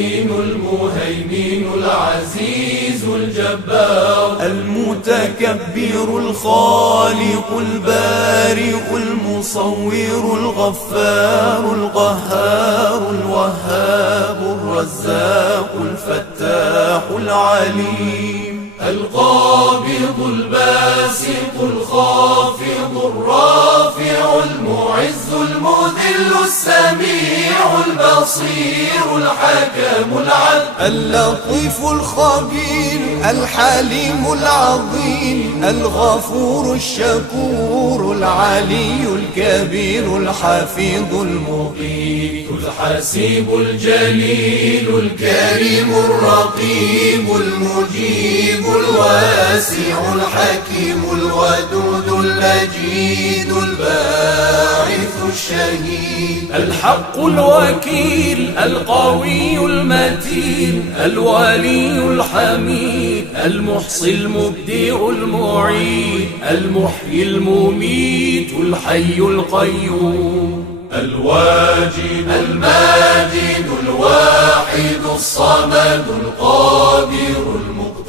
المؤمن المهيمن العزيز الجبار المتكبر الخالق البارئ المصور الغفار القهار الوهاب الرزاق الفتاح العليم القابض الباسط الخافض الرافع المعز المذل السميع البصير الحكم العدل اللطيف الخبير الحليم العظيم الغفور الشكور العلي الكبير الحفيظ المقيت الحسيب الجليل الكريم الرقيب المجيب الواسع الحكيم الودود المجيد الباعث الشهيد الحق الوكيل القوي المتين الولي الحميد المحصي المبدع المعيد المحيي المميت الحي القيوم الواجد الماجد الواحد الصمد القادر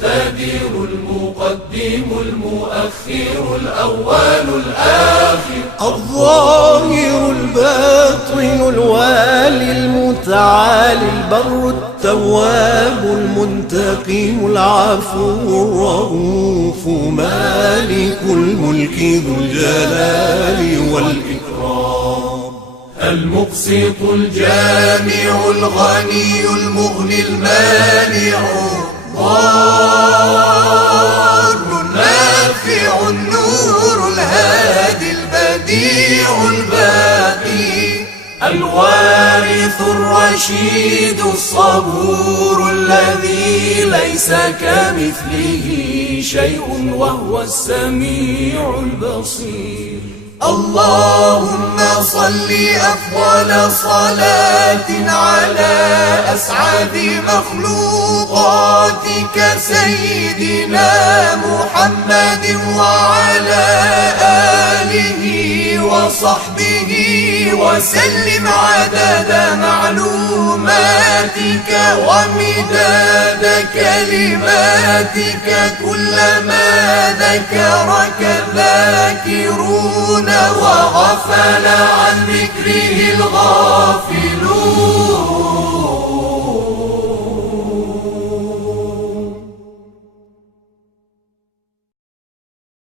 المقتدر المقدم المؤخر الأول الآخر الظاهر الباطن الوالي المتعالي البر التواب المنتقم العفو الرؤوف مالك الملك ذو الجلال والإكرام المقسط الجامع الغني المغني المانع الضار النافع النور الهادي البديع الباقي الوارث الرشيد الصبور الذي ليس كمثله شيء وهو السميع البصير اللهم صل أفضل صلاة على أسعد مخلوقاتك سيدنا محمد وعلى آله وصحبه وسلم عدد معلوماتك ومداد كلماتك كلما ذكرك الذاكرون وغفل عن ذكره الغافلون